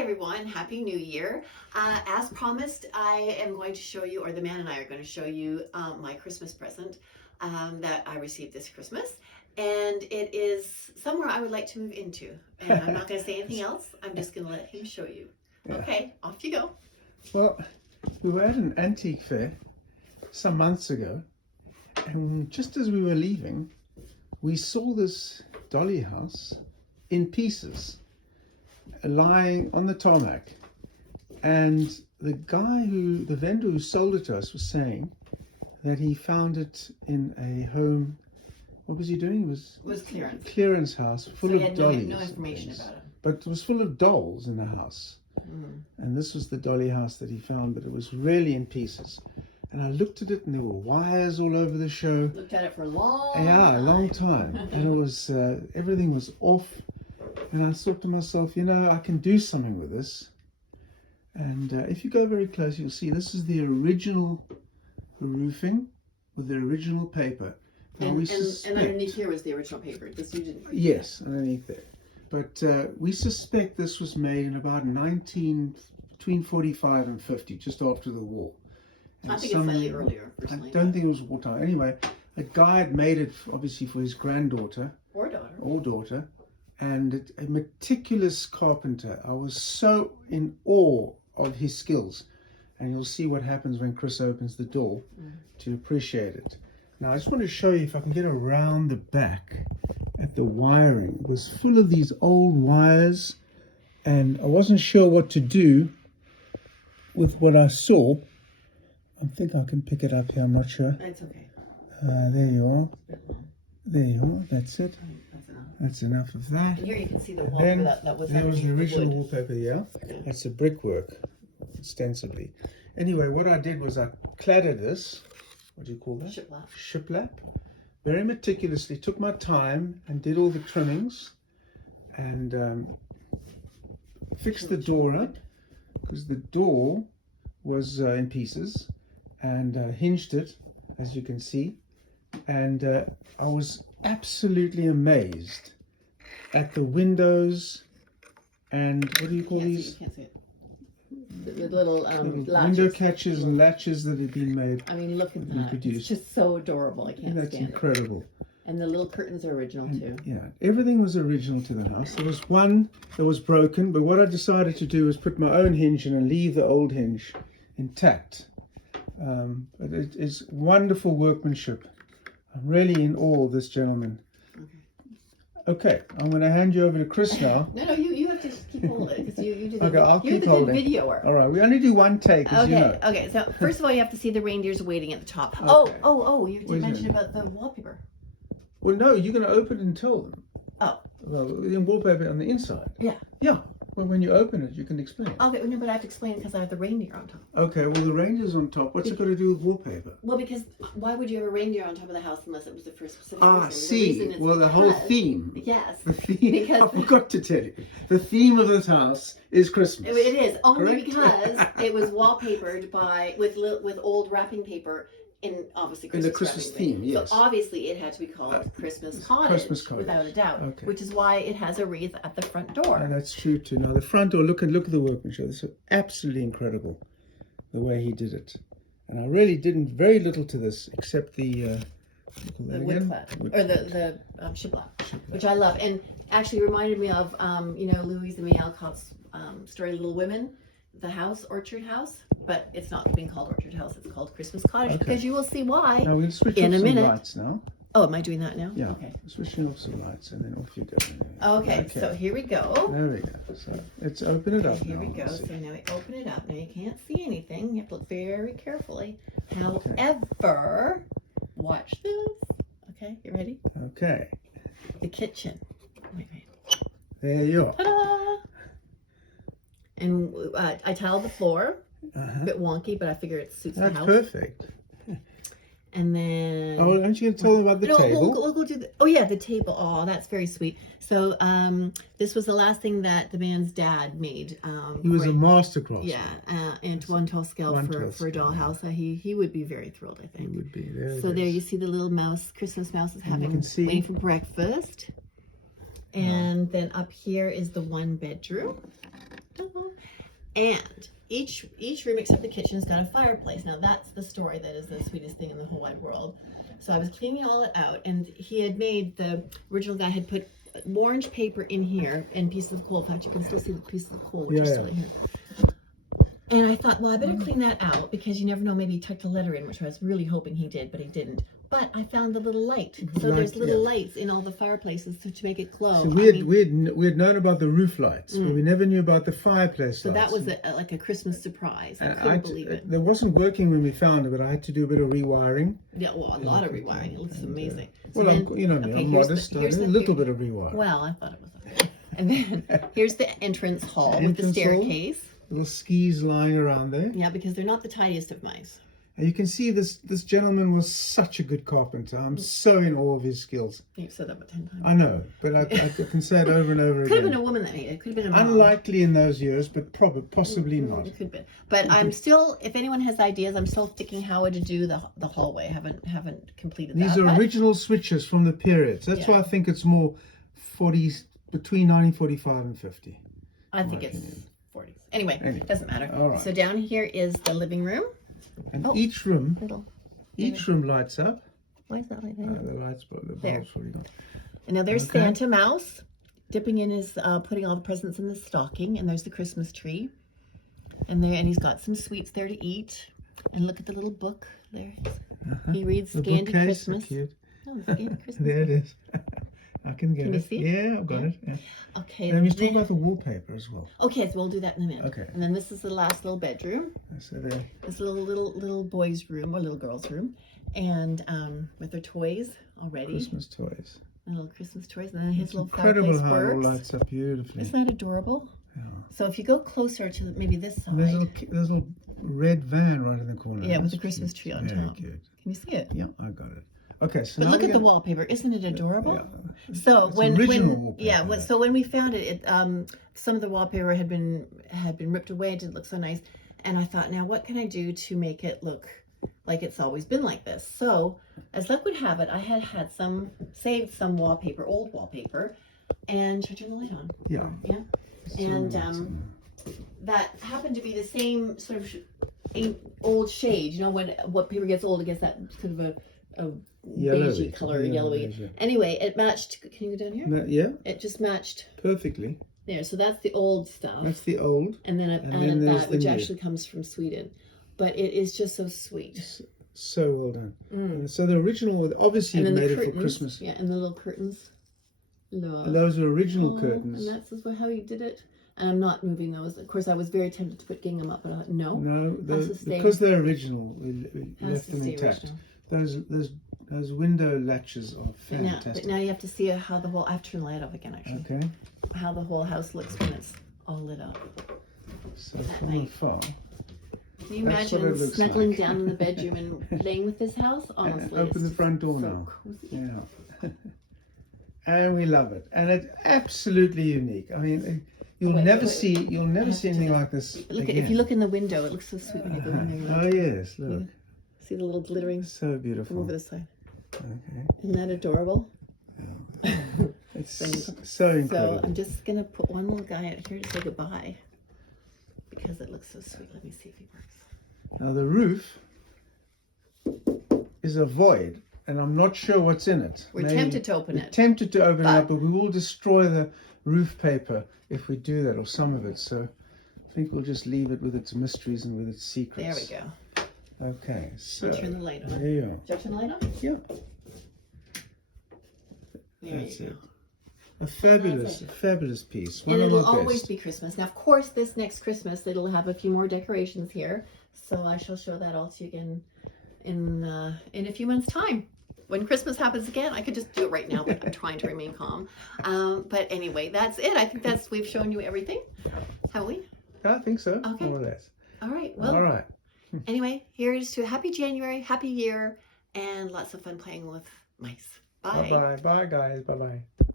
everyone, Happy New Year. As promised, I am going to show you, or the man and I are going to show you my Christmas present that I received this Christmas. And it is somewhere I would like to move into. And I'm not going to say anything else. I'm just going to let him show you. Yeah. Okay, off you go. Well, we were at an antique fair some months ago, and just as we were leaving, we saw this dolly house in pieces lying on the tarmac, and the vendor who sold it to us was saying that he found it in a home. What was he doing? It was clearance house full of dollies. No information about it, but it was full of dolls in the house. And this was the dolly house that he found, but it was really in pieces. And I looked at it, and there were wires all over the show. Looked at it for a long time. And it was everything was off. And I thought to myself, I can do something with this. And if you go very close, you'll see this is the original roofing with the original paper. And underneath here was the original paper. This you didn't. Yes, underneath there. But we suspect this was made in about between 45 and 50, just after the war. And I think it's slightly earlier, personally. I don't think it was wartime. Anyway, a guy had made it, obviously, for his granddaughter. Or daughter. And a meticulous carpenter. I was so in awe of his skills. And you'll see what happens when Chris opens the door to appreciate it. Now, I just want to show you, if I can get around the back at the wiring. It was full of these old wires, and I wasn't sure what to do with what I saw. I think I can pick it up here, I'm not sure. That's okay. There you are. There you are, that's it. That's enough of that. And here you can see the wallpaper that was there was the original wood. wallpaper, yeah. That's the brickwork, ostensibly. Anyway, what I did was I cladded this. What do you call that? Shiplap. Shiplap. Very meticulously, took my time and did all the trimmings and fixed the door up, because the door was in pieces, and hinged it, as you can see. And I was absolutely amazed at the windows and what do you call these? You can't see it. The little window catches and latches that had been made. I mean, look at that. It's just so adorable. I can't stand it. That's incredible. And the little curtains are original too. Yeah, everything was original to the house. There was one that was broken, but what I decided to do was put my own hinge in and leave the old hinge intact. But it is wonderful workmanship. I'm really in awe of this gentleman. Okay, I'm going to hand you over to Chris now. No, you have to keep holding it, because you do I'll keep holding. Good videoer. All right, we only do one take, as you know. Okay. So first of all, you have to see the reindeers waiting at the top. Okay. You did mention about the wallpaper. Well, no, you're going to open it and tell them. Oh. Well, the wallpaper on the inside. Yeah. Yeah. Well, when you open it, you can explain. Okay, no, but I have to explain it because I have the reindeer on top. Okay, well, the reindeer's on top. What's it got to do with wallpaper? Well, because why would you have a reindeer on top of the house unless it was for a specific reason? See. Well, the whole theme. Yes. The theme. Because I forgot to tell you. The theme of this house is Christmas. It is, only correct? Because it was wallpapered with old wrapping paper. In obviously Christmas, in the Christmas theme, yes. So obviously it had to be called Christmas Cottage, without a doubt. Okay. Which is why it has a wreath at the front door. And that's true too. Now the front door, look at the workmanship. It's absolutely incredible, the way he did it. And I really didn't very little to this except the wood clad, or the shiplap, which I love, and actually reminded me of Louise and May Alcott's story, Little Women. The house, Orchard House, but it's not being called Orchard House, it's called Christmas Cottage, because you will see why now we'll switch in off a minute. Some lights now. Oh, am I doing that now? Yeah, okay. Switching off some lights and then off you go. Okay, so here we go. There we go. So let's open it up here now. We go. So now we open it up. Now you can't see anything. You have to look very carefully. However, watch this. Okay, you ready? Okay. The kitchen. Wait. There you are. Ta-da! And I tiled the floor, a bit wonky, but I figure it suits the house. That's perfect. And then... Oh, aren't you going to tell them about the table? We'll go do the table. Oh, that's very sweet. So this was the last thing that the man's dad made. He was a master craftsman. Yeah, and 1/12 scale for a dollhouse. He would be very thrilled, I think. He would be. There so there you see the little mouse, Christmas mouse is waiting for breakfast. And then up here is the one bedroom. And each room except the kitchen has got a fireplace. Now that's the story that is the sweetest thing in the whole wide world. So I was cleaning all it out, and he had made, the original guy had put orange paper in here and pieces of coal. In fact, you can still see the pieces of coal, which are still in here. And I thought, well, I better clean that out, because you never know, maybe he tucked a letter in, which I was really hoping he did, but he didn't. But I found the little light. So there's little lights in all the fireplaces to make it glow. So we had known about the roof lights, but we never knew about the fireplace lights. So that was like a Christmas surprise. I couldn't believe it. It wasn't working when we found it, but I had to do a bit of rewiring. Yeah, well, a lot of rewiring. It looks amazing. So well, then, you know me, I'm modest. A little bit of rewiring. Well, I thought it was okay. And then here's the entrance hall with the staircase. Little skis lying around there. Yeah, because they're not the tidiest of mice. And you can see this gentleman was such a good carpenter. I'm so in awe of his skills. You've said that about 10 times. I know, but I can say it over and over again. Could have been a woman that made it. Could have been a mom. Unlikely in those years, but possibly not. It could have been. But I'm still, if anyone has ideas, I'm still thinking how to do the hallway. Haven't completed that. These are original switches from the period. So that's why I think it's more 40s, between 1945 and 50. I think it's 40s. Anyway, it doesn't matter. All right. So down here is the living room. And each room lights up. Why is that like that? The lights, the there. bulb's already gone. And now there's Santa Mouse dipping in his, putting all the presents in the stocking, and there's the Christmas tree. And he's got some sweets there to eat. And look at the little book there. He reads Scandy Christmas. So cute. Oh, Scandy Christmas. There it is. I can get it. Can you see it? Yeah, I've got it. Yeah. Okay. Then we talk about the wallpaper as well. Okay, so we'll do that in a minute. Okay. And then this is the last little bedroom. So there. This little boy's room, or little girl's room, and with their toys already. Christmas toys. Little Christmas toys, and then his little incredible fireplace how it all works. lights up beautifully. Isn't that adorable? Yeah. So if you go closer to maybe this side. And there's a little red van right in the corner. Yeah, with the Christmas tree on top. Very good. Can you see it? Yeah, I got it. Okay, so but look at the wallpaper. Isn't it adorable? Yeah. So when wallpaper. So when we found it, some of the wallpaper had been ripped away. It didn't look so nice, and I thought, now what can I do to make it look like it's always been like this? So as luck would have it, I had saved some wallpaper, old wallpaper, and should I turn the light on? Yeah. Yeah. And that happened to be the same sort of old shade. You know, when what paper gets old, it gets that sort of a beigey color, yellowy. Anyway, it matched. Can you go down here? Yeah. It just matched perfectly. There. So that's the old stuff. That's the old. And then that, which actually comes from Sweden. But it is just so sweet. So well done. And so the original, obviously, you made it for Christmas. Yeah, and the little curtains. And those are original curtains. And that's how you did it. And I'm not moving those. Of course, I was very tempted to put gingham up, but I thought, no. No, because they're original, we left them intact. Those window latches are fantastic. But now you have to see how the whole. I have to turn the light off again, actually. Okay. How the whole house looks when it's all lit up. So from afar. Can you imagine snuggling down in the bedroom and playing with this house? Honestly, open the front door now. Cozy. Yeah. And we love it, and it's absolutely unique. I mean, you'll never see anything like this. Look at, if you look in the window, it looks so sweet when you go in there. Oh yes, look. See the little glittering. So beautiful. Come over this side. Okay. Isn't that adorable? Yeah. It's so incredible. So I'm just gonna put one little guy out here to say goodbye because it looks so sweet. Let me see if he works. Now the roof is a void, and I'm not sure what's in it. We're tempted to open it. We're tempted to open it up, but we will destroy the roof paper if we do that, or some of it. So I think we'll just leave it with its mysteries and with its secrets. There we go. Okay, so I'll turn the light on. There you are. Should I turn the light on? Yeah. That's it. A fabulous piece. And it'll always be Christmas. Now, of course, this next Christmas, it'll have a few more decorations here. So I shall show that all to you again in a few months' time. When Christmas happens again, I could just do it right now, but I'm trying to remain calm. But anyway, that's it. I think we've shown you everything. Have we? I think so. Okay. More or less. All right. Well. All right. Anyway, here's to a happy January, happy year, and lots of fun playing with mice. Bye. Bye-bye. Bye, guys. Bye-bye.